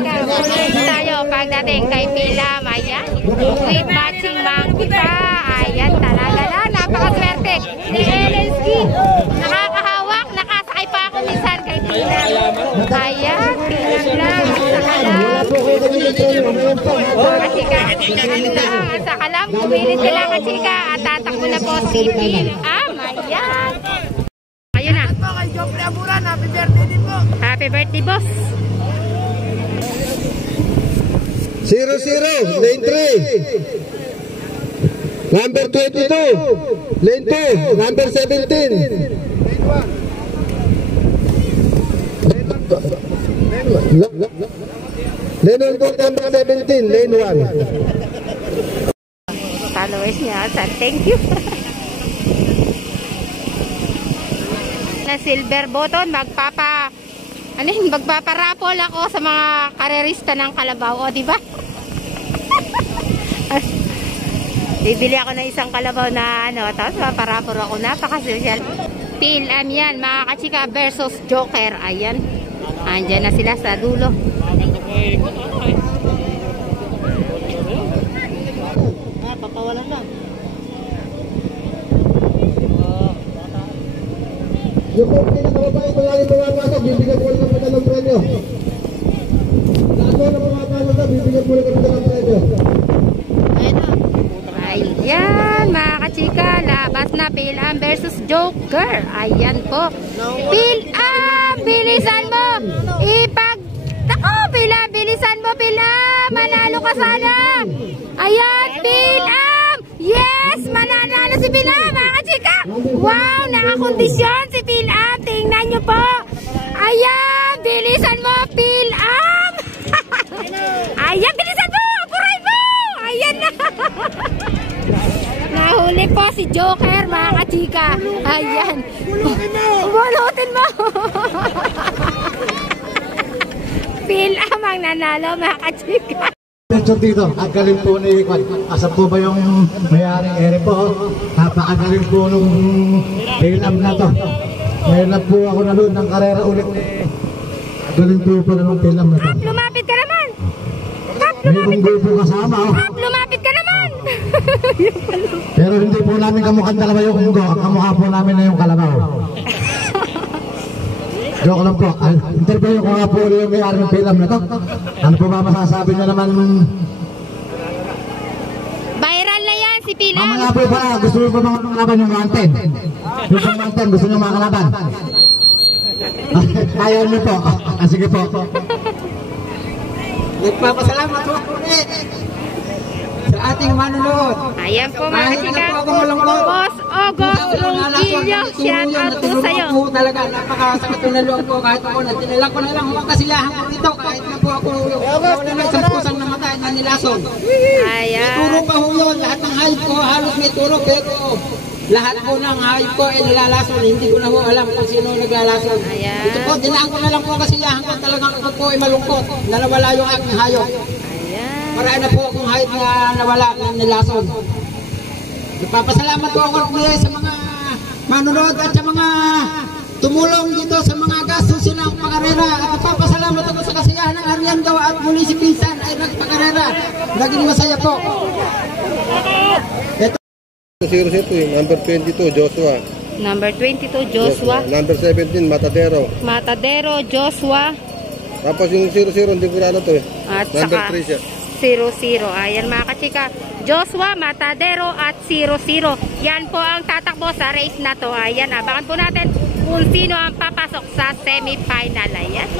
tayo pagdating kay Pilam. Ayan. With matching monkey pa. Ayan, talaga na. Napakaswerte. Si Elensky. Nakakahawak. Nakasakay pa ako minsan kay Pilam. Ayan, Pilam lang. Sa kalam, kumilit sila kachika. At tatakbo na po si Pilam. Ayan. Ayun na. Happy birthday din po. Happy birthday, boss. 00, lane 3. Number 22, lane 2, number 17. Lane 1 po, number 17, lane 1. Followers niya, thank you. Na silver button, magpaparapol ako sa mga karerista ng Kalabaw, o di ba? Bibili ako ng isang kalabaw na tapos paparapol ako, napaka-social. Pilam yan, mga kachika versus Joker. Ayan. Andyan na sila sa dulo. Papawalan lang. Yung kung pinakababae ito lang yung pumapasok, bibigyan mo lang kami ng premyo. Lahat mo na pumapasok na, bibigyan mo lang kami ng premyo. Ayun na. Ayan, mga kachika, labas na Pilam versus Joker. Ayan po. Pilam, bilisan mo. Tako, Pilam, bilisan mo, Pilam. Manalo ka sana. Ayan, Pilam. Yes, mananalo si Pilam, mga kachika. Wow, nakakondisyon si Pilam. Tingnan nyo po. Ayan, bilisan mo, Pilam. Ayan, bilisan mo. Puray mo. Ayan na. Nahuli po si Joker, mga kachika. Ayan. Bulutin mo. Pilam ang nanalo, mga kachika. Dito, ang galing po ni Kwan. Asa po ba yung may-aring ere po? Napakagaling po nung Pilam na to. Ngayon na po ako nanood ng karera ulit. Galing po na nung Pilam na to. Lumapit ka naman. May grupo kasama. Lumapit ka naman. Pero hindi po namin kamukhang dalawa yung unggo. Ang kamukha po namin na yung kalabaw. Joke lang po. Interview ko nga po yung may-ari ng Pilam na to. Ano po ba masasabi niya naman? Viral na yan si Pilam. Mamaya po ba, gusto mo ba mga kalaban yung mountain? Yung mountain, gusto niyo mga kalaban? Ayaw niyo po. Sige po. Nagpapasalamat po sa ating manunood. Ayan po, mga kachika. Boss Ogo Rungilyo, shout out po sa'yo. Talaga, napakasakit ko na loob ko. Kahit ako, natinala ko na lang ang kasilahan ko dito. Kahit na po ako wala ng sampusang namatay na nilason. Ayan. Turo pa ho yun. Lahat ng hayop ko, halos may turo. Pero lahat po ng hayop ko ay nalalason. Hindi ko na ho alam kung sino naglalason. Ayan. Ito po, dinaan ko na lang po ang kasilahan ko. Talagang ako po ay malungkot. Nawala yung aking hayop. Marami na po akong hayop na nawala ng nilason. Nagpapasalamat po ako sa mga manunod at sa mga tumulong dito sa mga gastos ng pakarera. At nagpapasalamat ako sa kasiyahan ng Arian Gawa at muli si Pinsan ay nagpakarera. Naging masaya po. Ito. 00, number 22, Joshua. Number 22, Joshua. Number 17, Matadero. Matadero, Joshua. Tapos yung 00, hindi ko na to eh. At number saka 3 siya. 00. Ayan, mga kachika. Joshua, Matadero at 00. Yan po ang tatakbo sa race na to. Ayan, abangan po natin kung sino ang papasok sa semi-final. Ayan.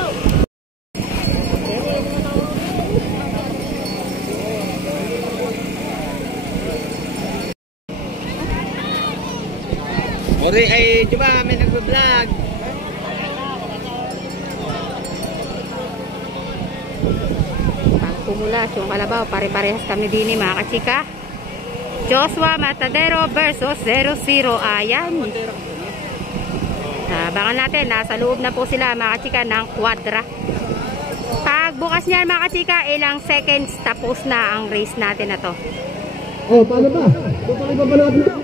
Ori ay, diba, may nag-vlog. Pumulas yung kalabaw, pare-parehas kami din mga kachika. Joshua Matadero versus 00. Ayan. Abangan natin, nasa loob na po sila mga kachika ng quadra. Pag bukas niyan mga kachika, ilang seconds tapos na ang race natin na to. Oh, paano ba? Paano ba natin ito?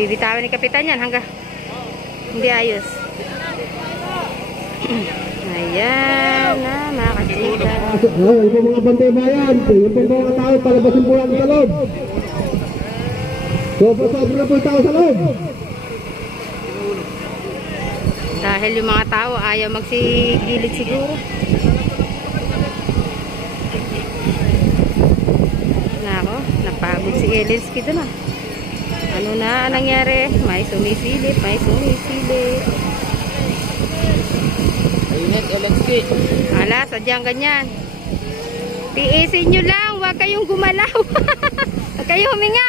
bibitawan ni Kapitan yan hanggang hindi ayos. Ayan na mga kachika. Yung mga bantay bayan, yung mga tao, palabasin po natin sa loob. Sobra na po yung tao sa loob. Dahil yung mga tao ayaw magsigilid siguro. Nako, napagod si Elinski doon ah. Ano na nangyari? May sumisilip, may sumisilip. Init, Elinski. Ala, sadyang ganyan. Tiisin nyo lang, huwag kayong gumalaw. Huwag kayong huminga.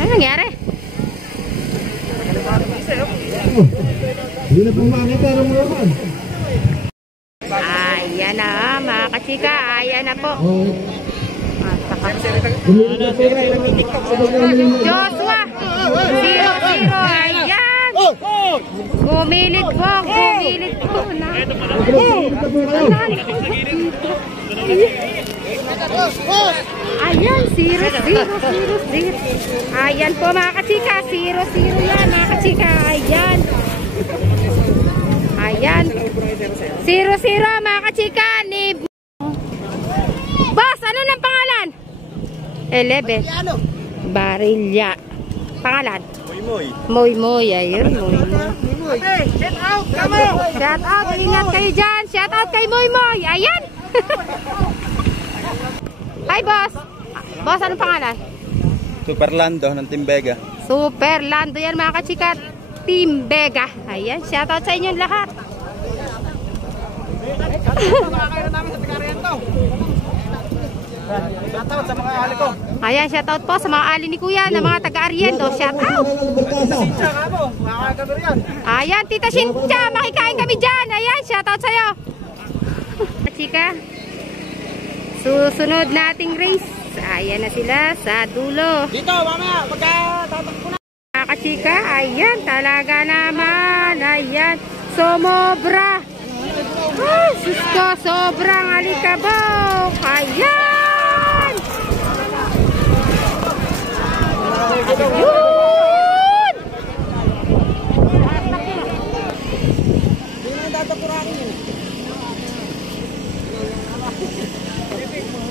Ano nangyari? Hindi na po makita ng mga kan. Ayan na mga kachika, ayan na po. Joshua 0-0, ayan. Gumilit po na. Ayan, 0-0. Ayan po mga kachika, 0-0 yan mga kachika, ayan. Ayan. 0-0 mga kachika ni Boss, ano ng pangalan? 11. Barilya. Pangalan? Moy. Ayun, Moy. Shout out, kamo! Shout out, ingat kayo dyan. Shout out kay Moy. Ayan. Hi, boss. Boss, anong pangalan? Super Lando ng Team Vega. Super Lando yan mga kachika. Team Vega. Ayan, shout out sa inyong lahat. Shoutout sa mga ahali ko. Ayan, shout out po sa mga ali ni Kuya na mga taga-Ariendo. Shout out. Sincha ka mo, makakagabi yan. Ayan, Tita Shincha, makikain kami dyan. Ayan, shout out sa'yo. Chika, susunod nating race. Ayan na sila sa dulo. Dito, mamaya, pagka-tatakbo na. Mga kachika, ayan, talaga naman. Ayan, sumobra. Ah, susko, sobrang alikabok. Ayan. Yun.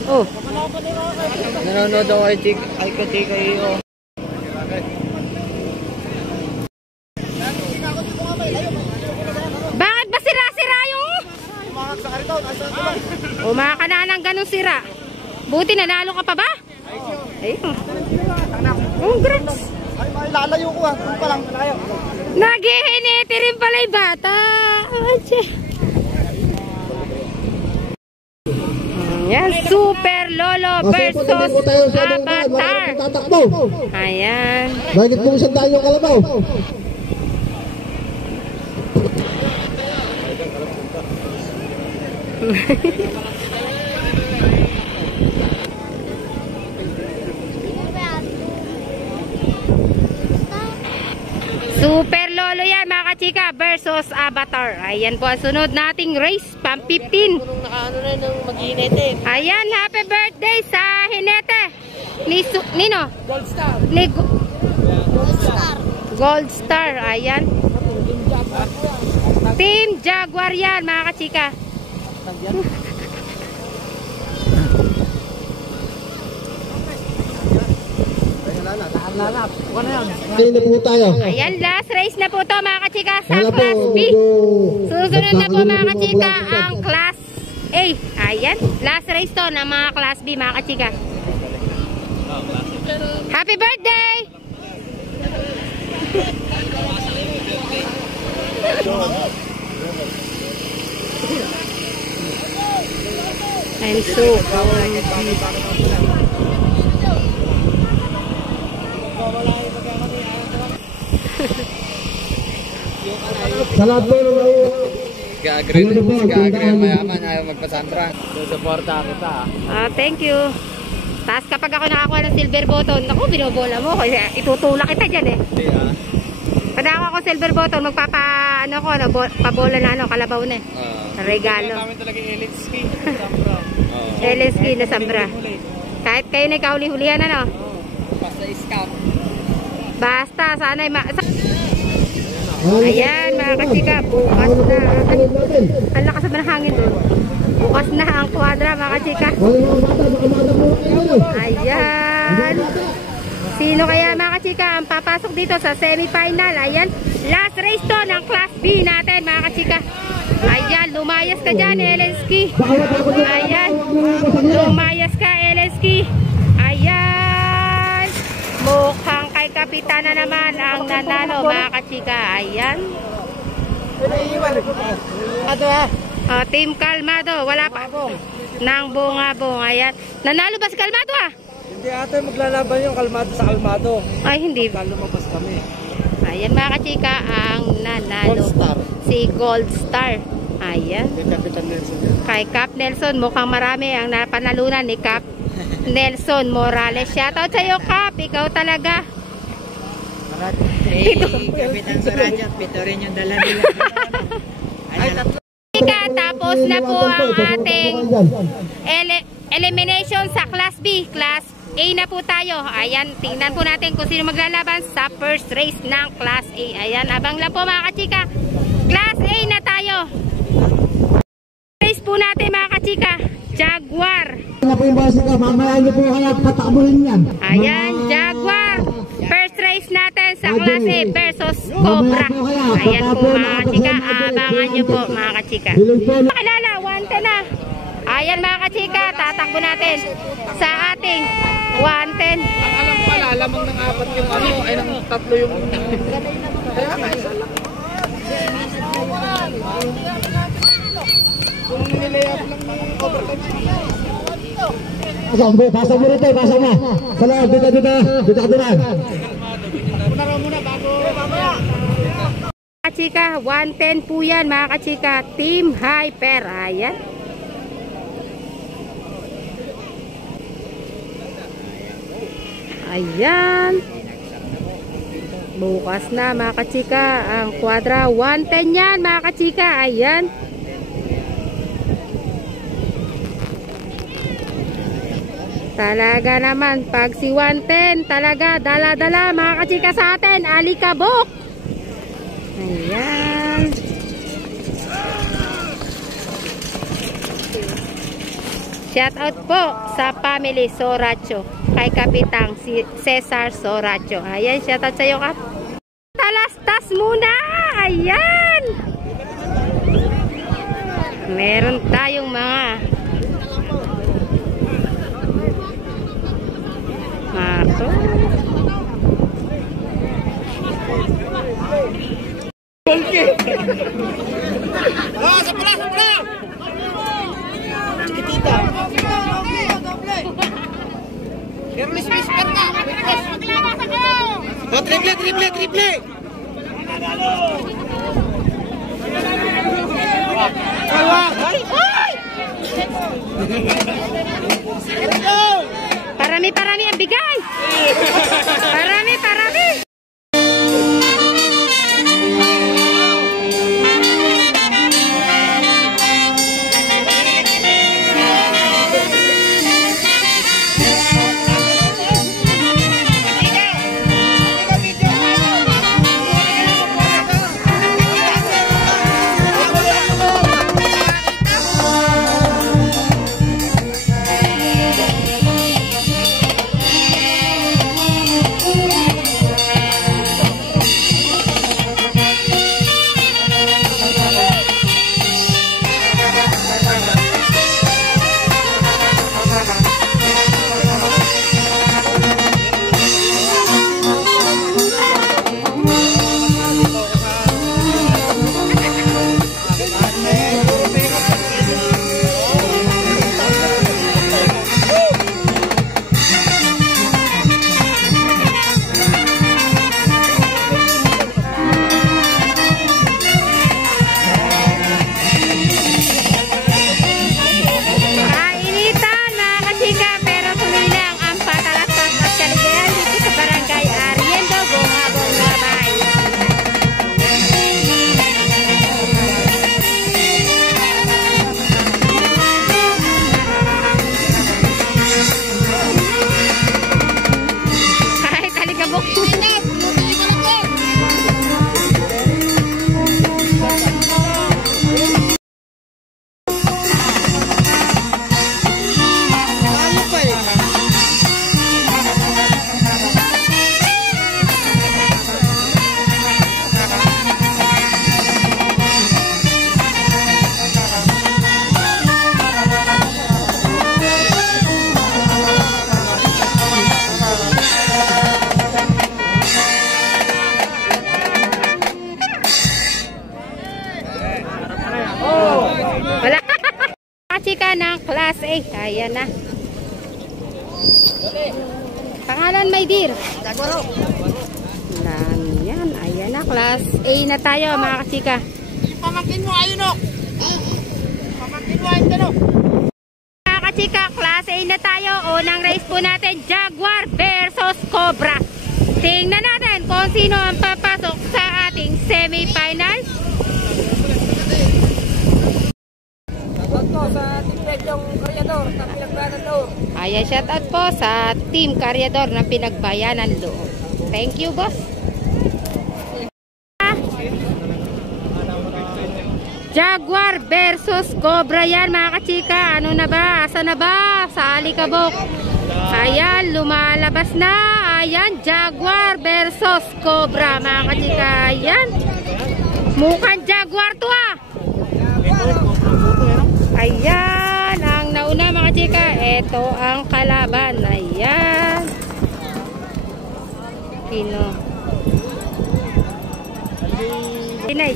Oh. Nanonood ako ay katika iyo. Bakit ba sira-sira yung? Umaka na ng ganun sira. Buti nanalo ka pa ba? Ayun. Congrats. Lalayo ko ah, kung palang lalayo. Naghihiniti rin pala yung bata. Yan, Super Lolo versus Avatar. Ayan. Bakit po isang daan yung kalabaw? Super Lolo yan mga kachika versus Avatar. Ayan po ang sunod nating race, pang 15. Nakaano na ng mag-inete. Ayan, happy birthday sa Hinete. Nino? Gold Star. Gold Star, ayan. Team Jaguar yan mga kachika. Hindi na po tayo. Ayan, last race na po to mga kachika sa Wala po, Class B. medyo Susunod na po mga kachika vlog ang Class A. Ayan, last race to ng mga Class B mga kachika. Happy birthday! I'm so Sa lahat po ng Gagawin mayaman, ayaw magpasandra. Susuporta kita. thank you. Tapos kapag ako nakakuha ng silver button, naku, binobola mo. Kasi itutulak kita dyan eh. Pag nakakuha ako silver button, magpapa, ano ko, pabola na ano, kalabaw na eh. Regalo. Kami talaga LSK. LSK na Sambra. Kahit kayo na ikauli-hulihan, ano? Basta scout. Basta, sana'y ayan, mga kachika, bukas na. Ang lakas na ng hangin doon. Bukas na ang kwadra, mga kachika. Ayan. Sino kaya, mga kachika, ang papasok dito sa semi-final? Ayan, last race to ng Class B natin, mga kachika. Ayan, lumayas ka dyan, Elenski. Ayan, lumayas ka, Elenski. Ayan, mukhang kay Kapitana naman ang nanalo, mga kachika. Ayan. Team Kalmado, wala pa. Nang bunga-bunga. Ayan. Nanalo ba si Kalmado, ah? Hindi ate, maglalaban yung Kalmado sa Kalmado. Ay, hindi. Lumabas kami. Ayan, mga kachika, ang nanalo. Gold Star. Si Gold Star. Ayan. Kay Kapitan Nelson. Kay Cap Nelson, mukhang marami ang napanalunan ni Cap Nelson Morales. Shoutout sa'yo, Cap. Ikaw talaga. Kapitan Sarajat, pito rin yung dala nila. Ay, tatlo. Tapos na po ang ating elimination sa Class B. Class A na po tayo. Ayan, tingnan po natin kung sino maglalaban sa first race ng Class A. Ayan, abang lang po, mga kachika. Class A na tayo. Race po natin, mga kachika. Jaguar. Ano po yung basika? Mamaya nyo po kaya patakbuhin yan. Ayan, Jaguar. First race natin sa Class A versus Cobra. Ayan po, mga kachika. Abangan nyo po, mga kachika. Pakilala, 110 na. Ayan, mga kachika. Tatakbo natin sa ating 110. Alam pala, lamang ng apat yung ano, ay ng tatlo yung... Kaya nga, isa lang. Kung nilayap lang ng overtime. Basa mo rito, basa mo. Kala, dito. Muna bago mamaya. Kachika, 110 po yan, mga kachika. Team Hyper. Ayan. Ayan. Bukas na, mga kachika, ang kwadra. 110 yan, mga kachika. Ayan. Talaga naman, pag si 110, talaga, dala-dala, mga kachika sa atin, alikabok. Ayan. Shout out po sa family Soracho, kay Kapitang si Cesar Soracho. Ayan, shout out sa iyo, Kap. Talastas muna. Ayan. Meron tayong mga mato. Sa pula! Chiquitita. Carlos Whisper ka! Oh, triple! Parami ang bigay. Parami. Class A. Ayan na. Pangalan, my dear? Yan. Ayan na. Class A na tayo, mga kachika. Pamangkin mo, ayun o. Pamangkin mo, ayun o. Mga kachika, Class A na tayo. Unang race po natin, Jaguar versus Cobra. Tingnan natin kung sino ang papasok sa ating semi-final. Ayan, shout out po sa Team Karyador ng Pinagbayanan Loob. Thank you, boss. Jaguar versus Cobra yan, mga kachika. Ano na ba? Asa na ba? Sa alikabok. Ayan, lumalabas na. Ayan, Jaguar versus Cobra, mga kachika. Ayan. Mukhang Jaguar to ah. Ayan, ang nauna, mga kachika. Ito ang kalaban. Ayan.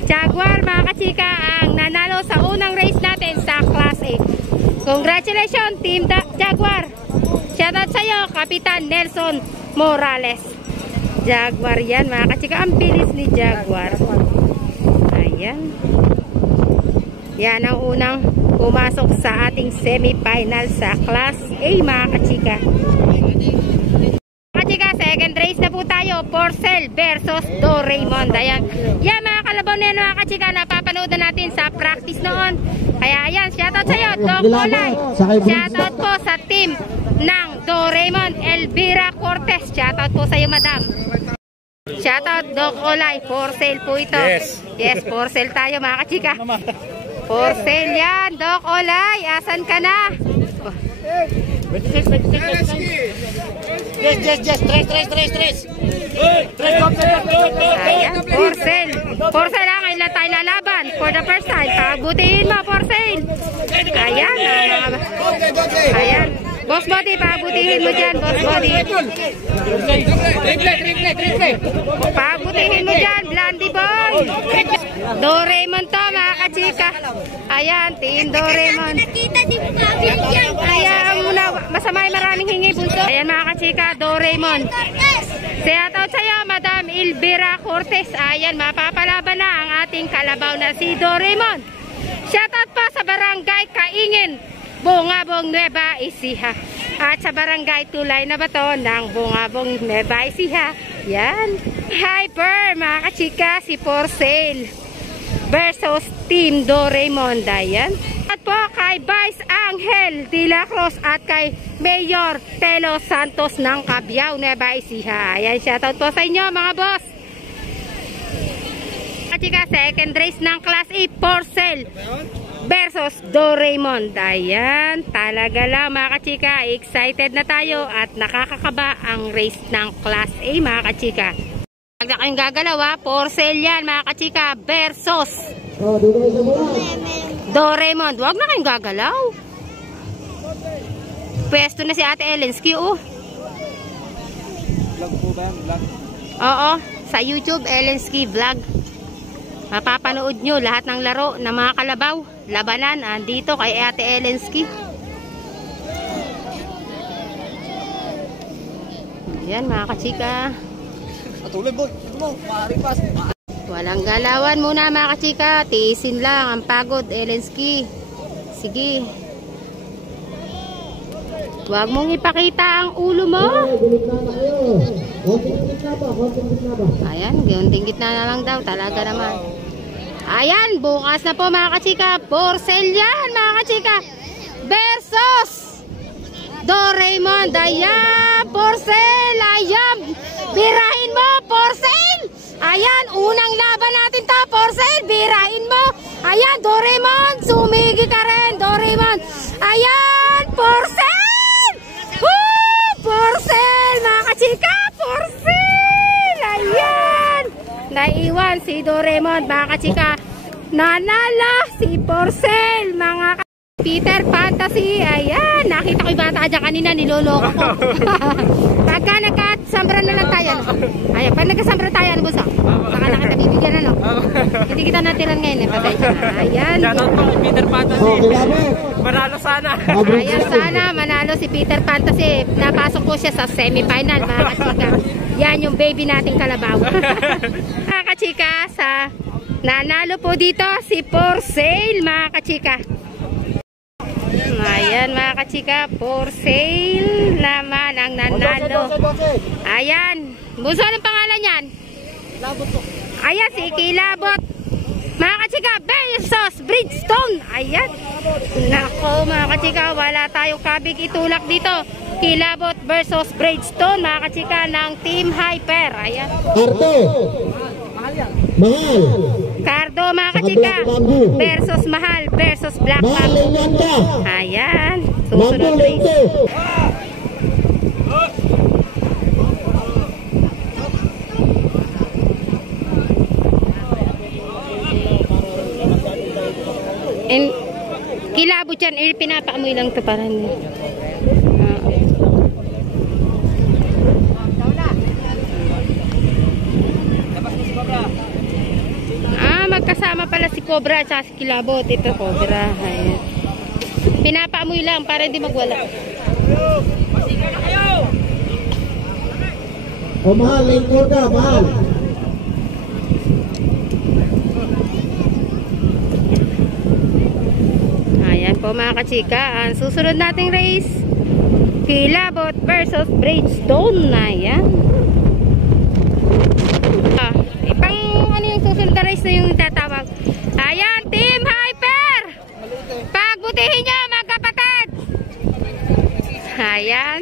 Jaguar, mga kachika, ang nanalo sa unang race natin sa Class A. Congratulations, Team Jaguar. Shoutout sa iyo, Kapitan Nelson Morales. Jaguar yan, mga kachika. Ang bilis ni Jaguar. Ayan. Yan ang unang pumasok sa ating semi-final sa Class A, mga kachika. Kachika, second race na po tayo. Porcel versus Doraemon. Ayan. Yan, mga kalabaw na yan, mga kachika. Napapanood na natin sa practice noon. Kaya ayan, shoutout sa iyo, Doc Olay. Shoutout po sa team ng Doraemon, Elvira Cortez. Shoutout po sa iyo, madam. Shoutout, Doc Olay. Porcel po ito. Yes, Porcel tayo, mga kachika. Porcel yan, Doc Olay. Asan ka na? Tres. Ayan, Porcel. Porcel lang, ilan tayo lalaban for the first time. Pagbutihin mo, Porcel. Ayan. Ayan. Boss Body, pagbutihin mo dyan, Boss Body. Pagbutihin mo dyan, Blandy Boy. Doraemon to, mga kachika. Ayan, Team Doraemon. Ayan, masama yung maraming hingi, bunso. Ayan, mga kachika, Doraemon. Shout out sa'yo, Madam Elvira Cortez. Ayan, mapapalaban na ang ating kalabaw na si Doraemon. Shout out pa sa Barangay Kaingin, Bungabong, Nueva Ecija. At sa Barangay Tulay na Bato ng Bungabong, Nueva Ecija. Yan. Hyper, mga kachika, si Porcel versus Team Doraemon. Yan. At po kay Vice Angel de la Cruz at kay Mayor Telo Santos ng Cabiao, Nueva Ecija. Ayan, shoutout po sa inyo, mga boss. Kachika, second race ng Class A, Porcel versus Doraemon. Ayan, talaga lang, mga kachika. Excited na tayo at nakakakaba ang race ng Class A, mga kachika. Huwag na kayong gagalaw ha. Porcel yan, mga kachika, versus Doraemon. Huwag na kayong gagalaw. Pwesto na si Ate Elensky, oh. Vlog po ba yan? Vlog? Oo, sa YouTube, Elensky Vlog. Mapapanood nyo lahat ng laro ng mga kalabaw. Labanan, andito kay Ate Elensky. Ayan, mga kachika. Matulog, boy. Walang galawan muna, mga kachika. Tiisin lang ang pagod, Elensky. Sige. Huwag mong ipakita ang ulo mo. Ayan, ganting gitna na lang daw. Talaga naman. Ayan, bukas na po, mga kachika. Porcel yan, mga kachika. Versus Doraemon. Ayan, Porcel. Ayan, birahin mo, Porcel. Ayan, unang laban natin to, Porcel. Birahin mo. Ayan, Doraemon. Sumigi ka rin, Doraemon. Ayan, Porcel. Woo! Porcel, mga kachika. Porcel. Ayan. Naiwan si Doraemon, mga kachika. Nanalo si Porcel, mga Peter Fantasy. Ayan, nakita ko yung bata dyan kanina, niloloko ko. Pagka nagsambra na lang tayo. Ayan, pag nagkasambra tayo, ano buso? Baka na kita bibigyan, ano? Hindi kita natiran ngayon, eh. Patay siya. Ayan. Shoutout po kay Peter Fantasy. Manalo sana. Ayan, sana manalo si Peter Fantasy. Napasok po siya sa semifinal, mga kachika. Yan yung baby nating kalabaw. Mga kachika, nanalo po dito si For Sale, mga kachika. Ayan, mga kachika, For Sale naman ang nanalo. Ayan, buso, anong pangalan yan? Ayan, si Kilabot. Mga kachika, versus Bridgestone. Ayan. Nako, mga kachika, wala tayong kabig itulak dito. Kilabot versus Bridgestone, mga kachika, ng Team Hyper. Ayan. Cardo. Mahal. Cardo, mga kachika, versus Mahal versus Black Bamboo. Ayan. Susunod race. And kilabot yan, pinapaamoy lang ito para magkasama pala si Cobra at si Kilabot. Ito Cobra. Ayan. Pinapaamoy lang para hindi magwala. O mahal, lingkod ka, mahal. Ayan po, mga kachika, ang susunod nating race, Kilabot versus Bridgestone. Ayan. Ipang ano yung susunod na race na yung tatawag. Ayan, Team Hyper, pagbutihin nyo, magkapatid. Ayan,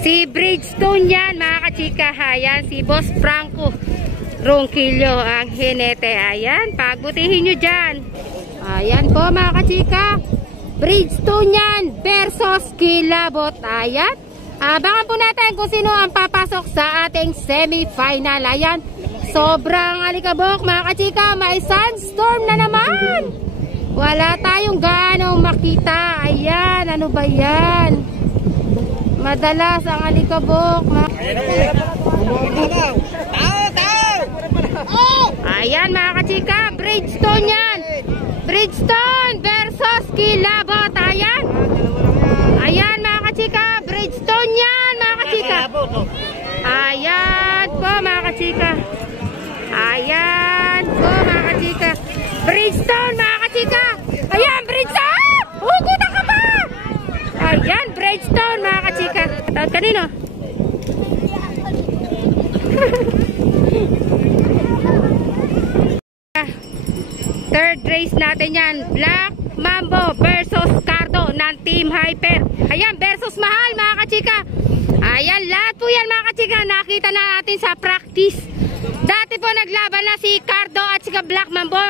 si Bridgestone yan, mga kachika. Ayan, si Boss Franco Ronquillo ang hinete. Ayan, pagbutihin nyo dyan. Ayan po, mga kachika, Bridgestone yan versus Kilabot. Ayan, abangan po natin kung sino ang papasok sa ating semi-final. Ayan, sobrang alikabok, mga kachika. May sandstorm na naman. Wala tayong gaano makita. Ayan, ano ba yan? Madalas ang alikabok. Ayan, mga kachika, Bridgestone yan. Bridgestone versus Kilabot. Ayan. Ayan, mga kachika, Bridgestone yan, mga kachika. Ayan po, mga kachika. Ayan po, mga kachika. Bridgestone, mga kachika. Ayan, Bridgestone. Hugutan ka pa. Ayan, Bridgestone, mga kachika. Tawad kanino? Third race natin yan, Black Mambo versus Cardo ng Team Hyper. Ayan, versus Mahal, mga kachika. Ayan, lahat po yan, mga kachika, nakita na natin sa practice. Dati po naglaban na si Cardo at si Black Mambo.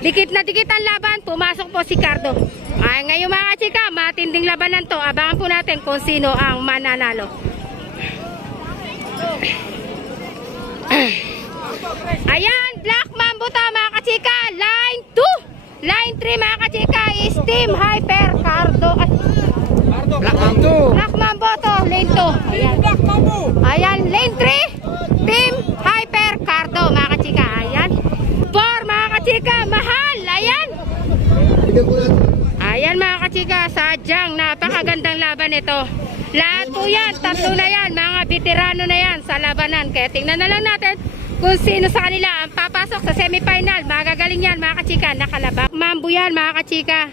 Dikit na dikit ang laban, pumasok po si Cardo. Ay, ngayon, mga kachika, matinding labanan to. Abangan po natin kung sino ang mananalo. Ayan, Black Mambo to, mga kachika. Line 2. Line 3, mga kachika, is Team Hyper Cardo. Black Mambo. Black Mambo to, lane 2. Ayan. Black Mambo. Ayan, lane 3, Team Hyper Cardo, mga kachika. Ayan. 4, mga kachika, Mahal. Ayan. Ayan, mga kachika, sadyang napakagandang laban ito. Lahat po yan, tatlo na yan, mga veterano na yan sa labanan. Kaya tingnan na lang natin kung sino sa kanila ang papasok sa semifinal. Magagaling yan, mga kachika, nakalabak. Mambo yan, mga kachika.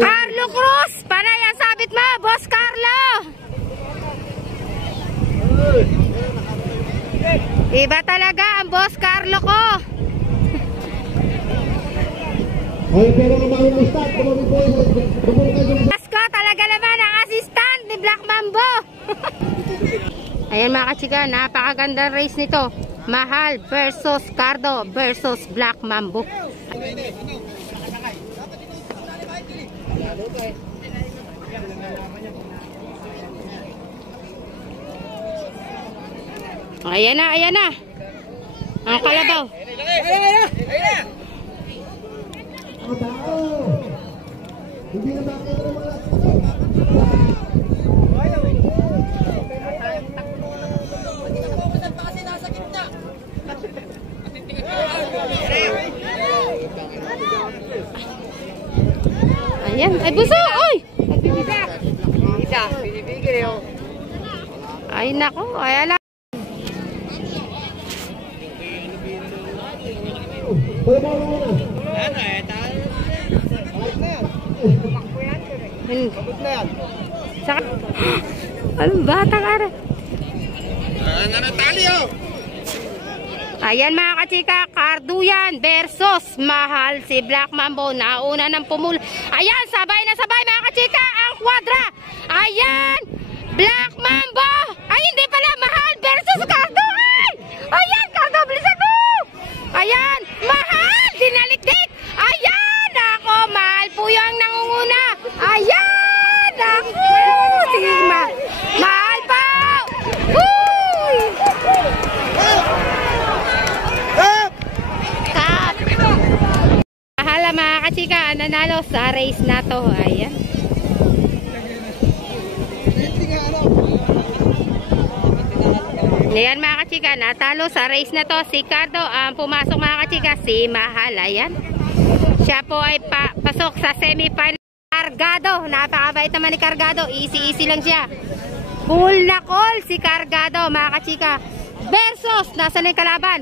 Carlo Cruz, panay ang sabit mo, Boss Carlo. Iba talaga ang Boss Carlo ko. Pasko talaga naman ang assistant ni Black Mambo. Ayan, mga kachika, napakagandang race nito. Mahal versus Cardo versus Black Mambo. Ayan na, ayan na. Ang kalabaw. Hindi na bakit Ayan, ay buso, oy! Isa, binibigil yun. Ay nako, ay ala. Saka, anong batang ara? Ayan mga kachika, Carduyan versus Mahal si Black Mambo. Nauna ng pumul. Ayan, sabay na sabay mga kachika ang kwadra. Ayan, Black Mambo. Ay, hindi pala, Mahal versus Cardo. Ay! Ayan, Cardo, bilisan mo. Ayan, Mahal, dinalikdik. Ayan, ako, Mahal po yung nangunguna. Ayan, ako, sige, Mahal po. Uy! Mahala mga kachika, nanalo sa race na to. Ayan. Ayan mga kachika, natalo sa race na to si Cardo. Ang pumasok mga kachika, si Mahal. Ayan. Siya po ay pasok sa semi-final. Cargado, napakabait naman ni Cargado. Easy lang siya. Cool na cool si Cargado mga kachika. Versus, nasa na yung kalaban?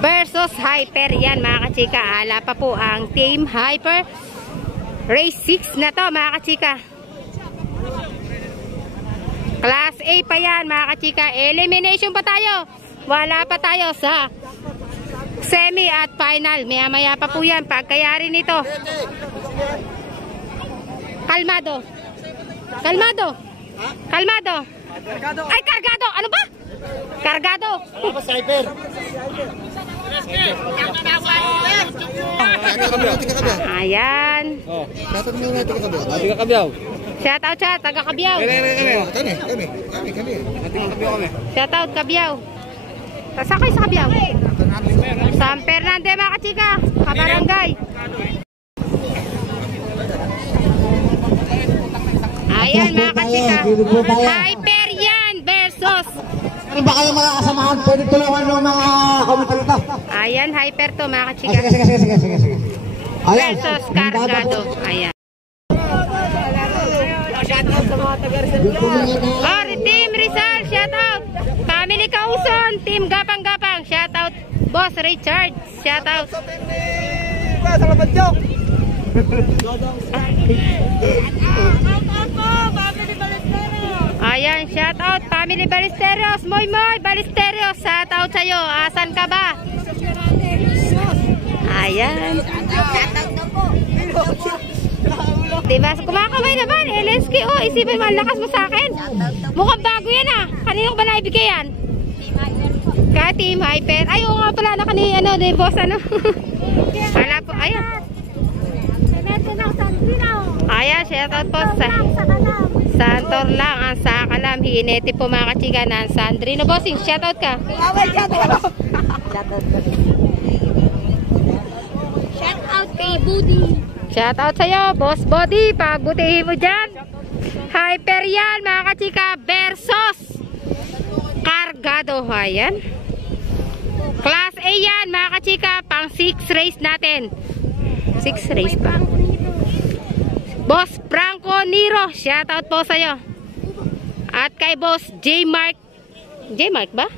Versus Hyper. Yan mga kachika. Ala pa po ang Team Hyper. Race 6 na to mga kachika. Class A pa yan mga kachika. Elimination pa tayo. Wala pa tayo sa semi at final. Maya pa po yan. Pagkayari nito. Kalmado. Kalmado. Kalmado. Ay, Cargado. Ano ba? Cargado. Ayan. Shout out siya, taga Kabiyaw. Shout out Kabiyaw. Sasakay sa Kabiyaw. San Fernando mga kachika, kabarangay. Ayan mga kachika. Hyperian versus. Ano ba kayo mga kasamahan? Pwede tulungan ng mga komentar ito. Ayan, Hyper to mga kachika. Sige. Ayan. Versus Cargado. Ayan. Oh, Team Rizal, shout out. Family Kauson, Team Gapang-Gapang, shout out. Boss Richard, shout out. Ayan, shout out Family Balisteros. Moy Balisteros, shout out sa'yo. Asan ka ba? Ayan. Diba? Kumakamay naman. LSK, oh, isipin mo, lakas mo sa akin. Mukhang bago yan ah. Kanino ba naibigay yan? Kaya Team Hyper. Ay, oo nga pala na kanina, ano, ni boss, ano. Wala po, ayan. Ayan, shout out po sa Santor lang ang Sakalam. Hinete po mga kachika ng Sandrino. Bossing, shout out ka. Shout out kay Budi. Shout out sa'yo, Boss Body. Pagbutihin mo dyan. Hyper yan, mga kachika. Versus Cargado. Ayan. Class A yan, mga kachika. Pang 6 race natin. 6 race pa. Boss Franco Niro. Shout out po sa'yo. At kay Boss J-Mark. J-Mark ba?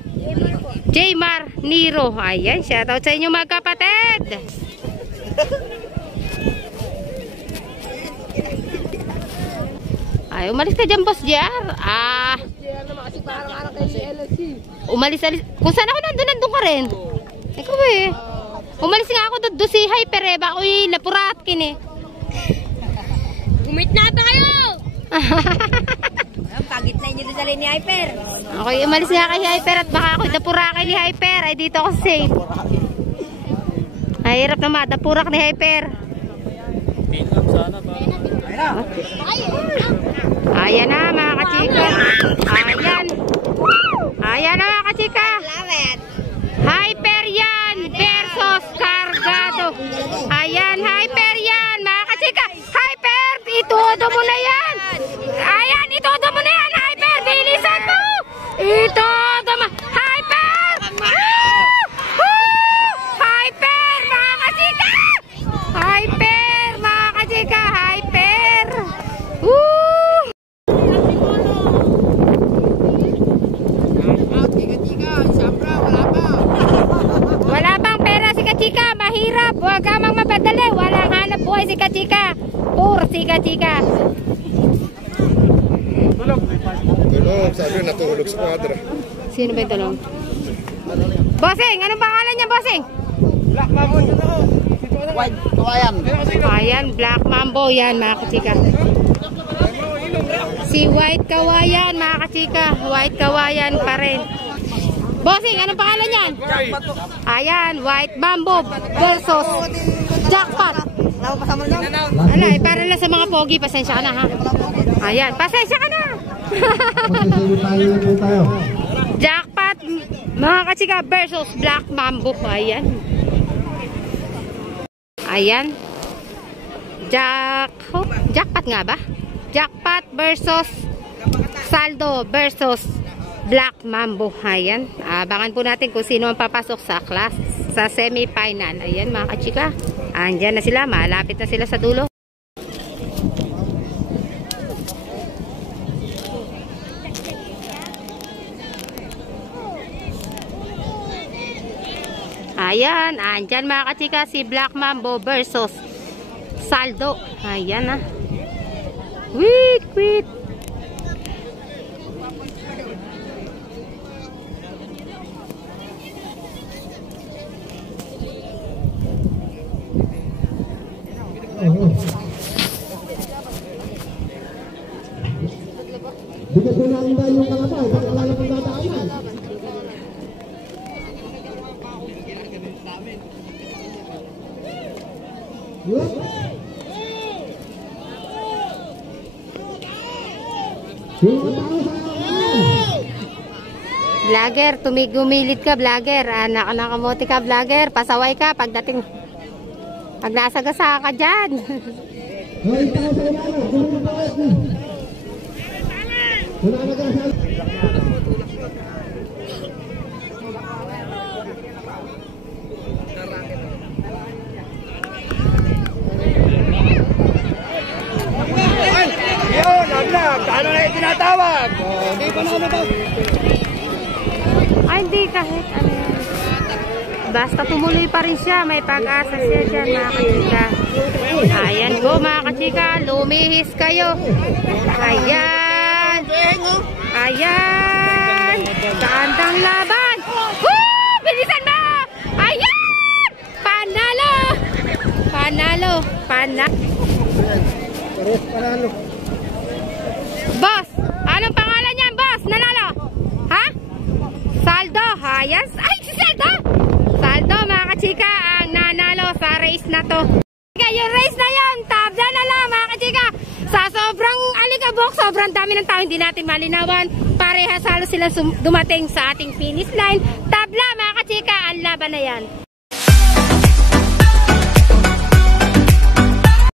J-Mar Niro. Ayan, shout out sa inyo magkapatid. Ay, umalis ka dyan, Boss JR. Umalis. Kung saan ako nandun ka rin. Ikaw eh. Umalis nga ako doon si Hyper eh. Bako yung napuratkin eh. Gumit na pa kayo! Pagit na inyo doon sa ni Hyper. Ako umalis nga kay Hyper at baka ako napurakin ni Hyper. Ay, dito ako safe. Ay, hirap naman. Napurak ni Hyper. Ayan na mga kachika. Ayan na mga kachika. Hyperian versus Cargado. Ayan, Hyperian mga kachika. Hyper, itudo mo na yan. buhay si Kachika. Pur si Kachika. Tulog, sabi natulog sa kwadra. Sino ba yung tulong? Bossing, anong pangalan niya, Bossing? Black Mambo. White Kawayan. Ayan, Black Mambo yan, mga kachika. Si White Kawayan, mga kachika. White Kawayan pa rin. Bossing, anong pangalan yan? Ayan, White Mambo versus Jackpot. Ala, para lang sa mga pogi, pasensya ka na ha. Ayan, pasensya ka na. Jackpot, mga kachika versus Black Mambo. Ayan. Ayan. Jackpot nga ba? Jackpot versus Saldo versus Black Mambo. Ayan. Abangan po natin kung sino ang papasok sa class sa semi-final. Ayan mga kachika. Andyan na sila. Malapit na sila sa dulo. Ayan, andyan mga kachika si Black Mambo versus Saldo. Ayan na. Wait, wait. Bigas mo na ang dahil yung kalabay, bakit wala lang ang dadaanan? Vlogger, tumigumilit ka, vlogger. Anak na kamote ka, vlogger. Pasaway ka pagdating. Pag nasagasa ka dyan. Ano na yung tinatawag? Hindi pa na ba? Ay, hindi kahit ano yan. Basta tumuloy pa rin siya. May pag-asa siya dyan, mga kachika. Ayan, go mga kachika. Lumihis kayo. Ayan. Ayan. Gandang laban. Woo! Bilisan mo! Ayan! Panalo! Panalo. Panalo. Boss, anong pangalan niyan, boss? Nanalo? Ha? Saldo. Ayan. Ay, si Saldo! Saldo, mga kachika, ang nanalo sa race na to. Yung race na yun, tabla na lang, mga kachika. Sa sobrang alikabok, sobrang dami ng tao, hindi natin malinawan. Parehas halos sila dumating sa ating finish line. Tabla, mga kachika, ang laban na yan.